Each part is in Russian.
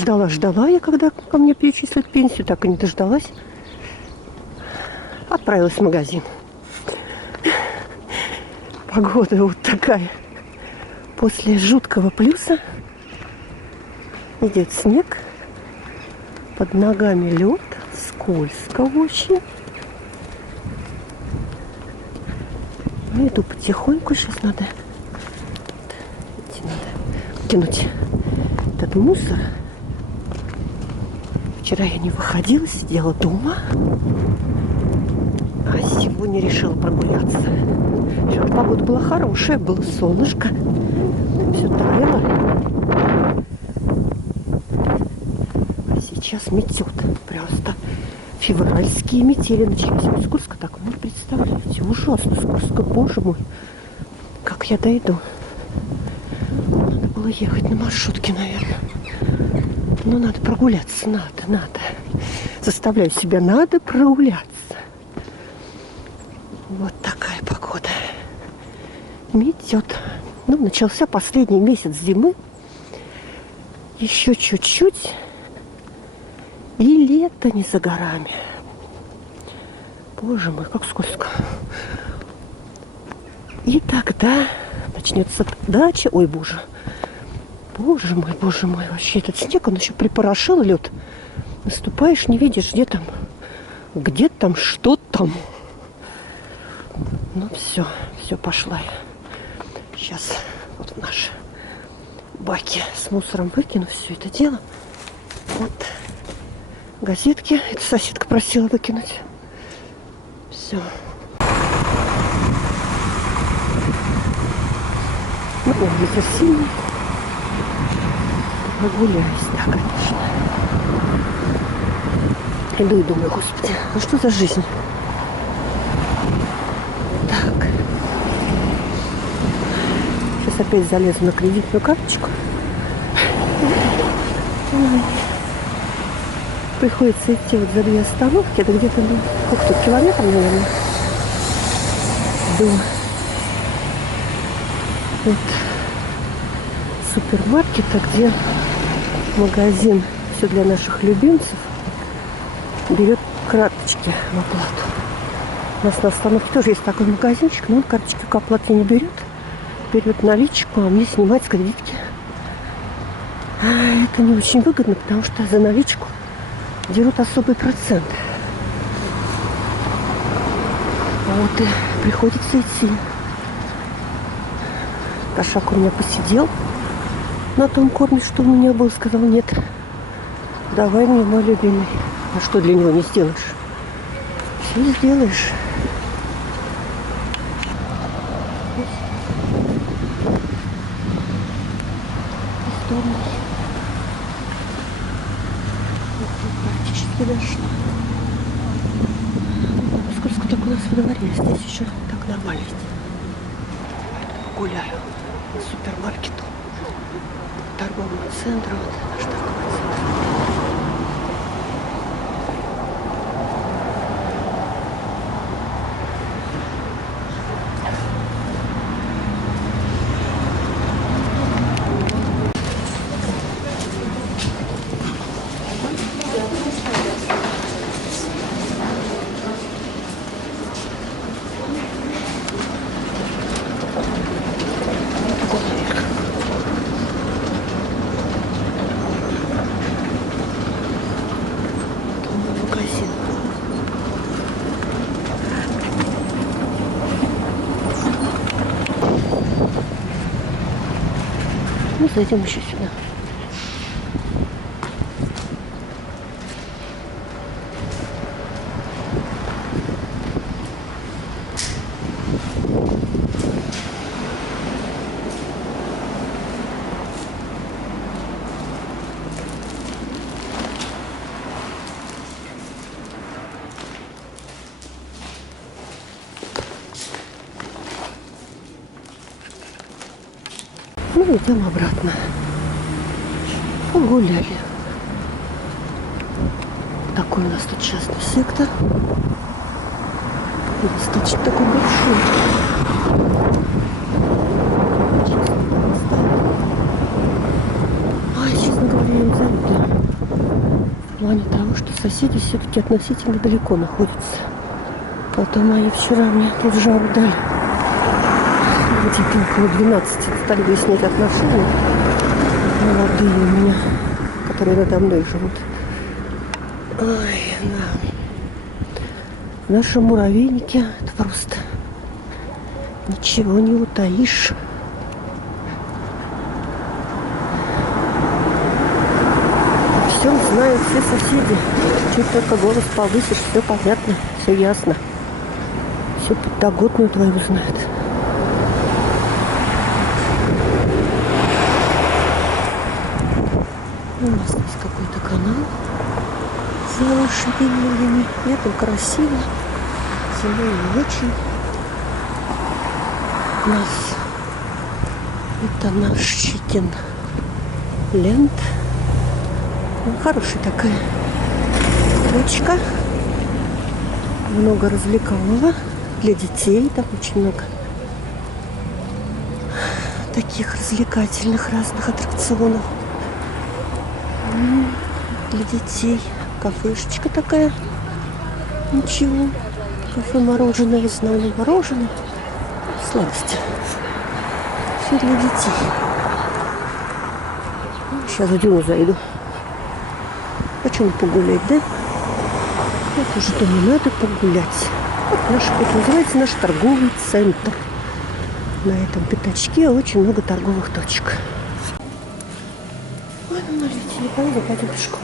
Ждала я, когда ко мне перечислят пенсию, так и не дождалась. Отправилась в магазин. Погода вот такая. После жуткого плюса идет снег, под ногами лед, скользко очень. Ну, иду потихоньку, сейчас надо кинуть этот мусор. Вчера я не выходила, сидела дома, а сегодня решила прогуляться. Вчера погода была хорошая, было солнышко, все таяло. А сейчас метет просто. Февральские метели начались. Сколько так, вы представляете? Ужасно сколько, боже мой. Как я дойду? Надо было ехать на маршрутке, наверное. Но надо прогуляться, надо. Заставляю себя, надо прогуляться. Вот такая погода. Метет. Ну, начался последний месяц зимы. Еще чуть-чуть. И лето не за горами. Боже мой, как скользко. И тогда начнется дача. Ой, боже. Боже мой, вообще этот снег, он еще припорошил лед. Наступаешь, не видишь, где там, что там. Ну, все, пошла я. Сейчас вот в наши баки с мусором выкину все это дело. Вот газетки. Эта соседка просила выкинуть. Все. Ну, ветер сильный. Прогуляюсь, да, конечно. Иду и думаю, господи, ну что за жизнь? Так. Сейчас опять залезу на кредитную карточку. Приходится идти вот за 2 остановки. Это где-то, сколько тут, километр, наверное, до вот супермаркета, где магазин все для наших любимцев берет карточки в оплату. У нас на остановке тоже есть такой магазинчик, но он карточки к оплате не берет. Берет наличку, а мне снимать с кредитки. А это не очень выгодно, потому что за наличку дерут особый процент. Вот и приходится идти. Кошак у меня посидел на том корме, что у меня был. Сказал, нет, давай мне, мой любимый. А что для него не сделаешь? Все сделаешь. Практически дошла. Сколько так у нас во дворе, здесь еще так нормально. Пойду погуляю по супермаркету, по торговому центру. Вот наш торговый центр. Ну, зайдем еще сюда. Ну, идем обратно. Погуляли. Такой у нас тут частный сектор. Достаточно такой большой. Ой, честно говоря, я не завидую. плане того, что соседи все-таки относительно далеко находятся. А то мои вчера мне тут жару дали. Где-то около 12 стали выяснять отношения. Молодые у меня, которые надо мной живут. Ой, да. В нашем муравейнике это просто ничего не утаишь. Все знают все соседи. Чуть только голос повысишь, все понятно, все ясно. Все подноготную твою знают. У нас здесь какой-то канал заросший деревьями. Летом красиво, зимой не очень. У нас это наш Чикен Ленд. Хорошая такая точка. Много развлекалого для детей. Там очень много таких развлекательных разных аттракционов для детей. Кафешечка такая. Ничего. Кафе-мороженое, в основном мороженое. Сладости. Все для детей. Сейчас в Дюну зайду. Хочу погулять, да? Я тоже думаю, надо погулять. Вот наш, это называется наш торговый центр. На этом пятачке очень много торговых точек. Ой, ну, смотрите, не пойду, пойдем пешком.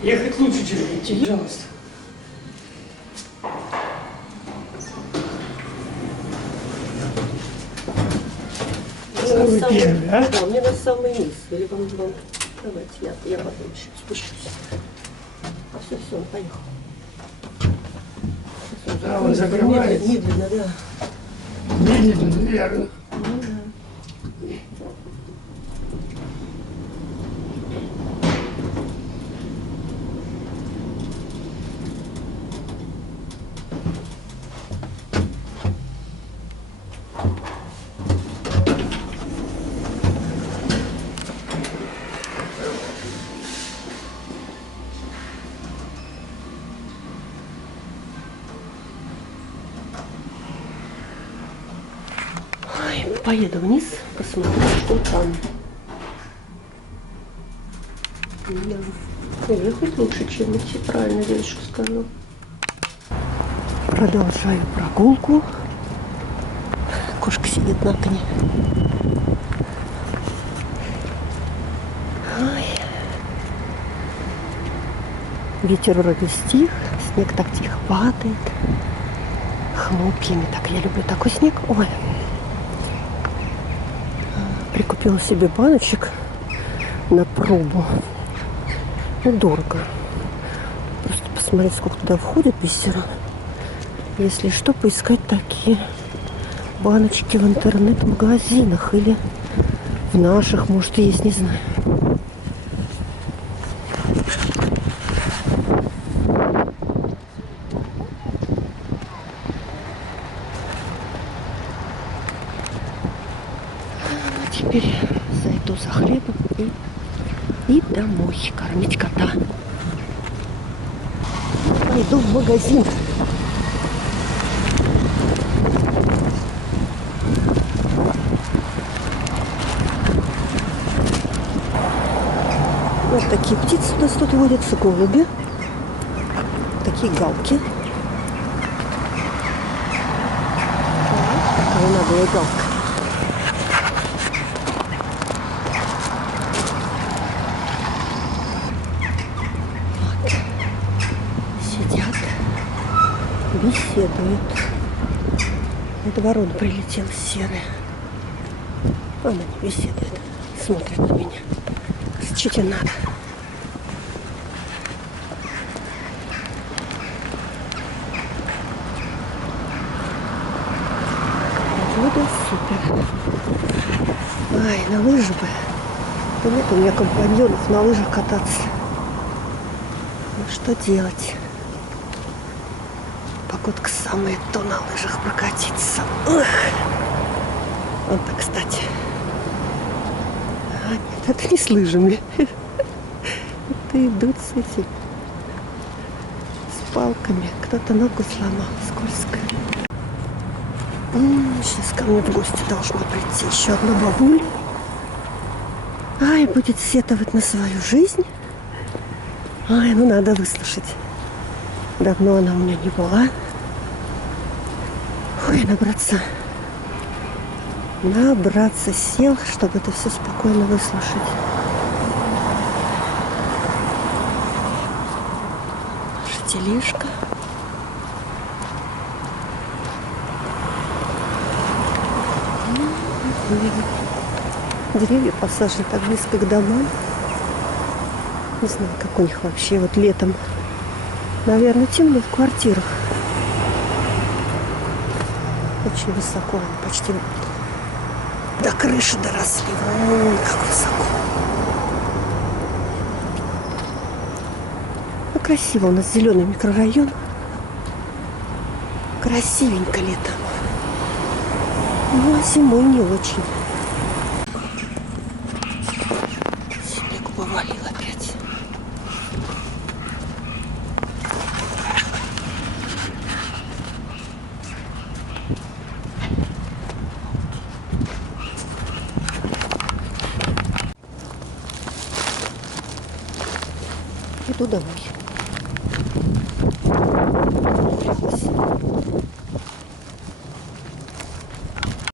Ехать лучше, чем идти, пожалуйста. Самый самый, первый, а? да, мне на самый низ. Или вам. Давайте, я потом еще спущусь. А все, он поехал. А он закрывается. Медленно, да. Медленно, верно. Ну да. Ой, поеду вниз, посмотрю, что там. Да. Или хоть лучше, чем идти, правильно девушка сказала. Продолжаю прогулку. Кошка сидит на окне. Ой. Ветер вроде стих, снег так тихо падает. Хлопьями. Так, я люблю такой снег. Ой. Прикупила себе баночек на пробу. Ну, дорого. Просто посмотреть, сколько туда входит бисера. Если что, поискать такие баночки в интернет-магазинах или в наших, может, есть, не знаю. Теперь зайду за хлебом и домой кормить кота. Пойду в магазин. Вот такие птицы у нас тут водятся, голуби. Такие галки. Такая наглая галка. Беседует. Это ворона прилетела серая. Она не беседует. Смотрит на меня. Что тебе надо? Погода супер. Ай, на лыжи бы. Да нет у меня компаньонов на лыжах кататься. Ну что делать? Погодка самая то на лыжах прокатиться. Эх. Вот-то, кстати. А, нет, это не с лыжами. Это идут с этим. С палками. Кто-то ногу сломал. Скользко. Сейчас ко мне в гости должна прийти еще одна бабуля. Ай, будет сетовать на свою жизнь. Ай, ну надо выслушать. Давно она у меня не была. Ой, набраться сил, чтобы это все спокойно выслушать. Наша тележка. Деревья посажены так близко к домам. Не знаю, как у них вообще вот летом. Наверное, темно в квартирах. Очень высоко, почти до крыши доросли. Вон как высоко. Ну, красиво. У нас зеленый микрорайон. Красивенько летом. Ну, а зимой не очень. Снег повалил опять. Иду домой.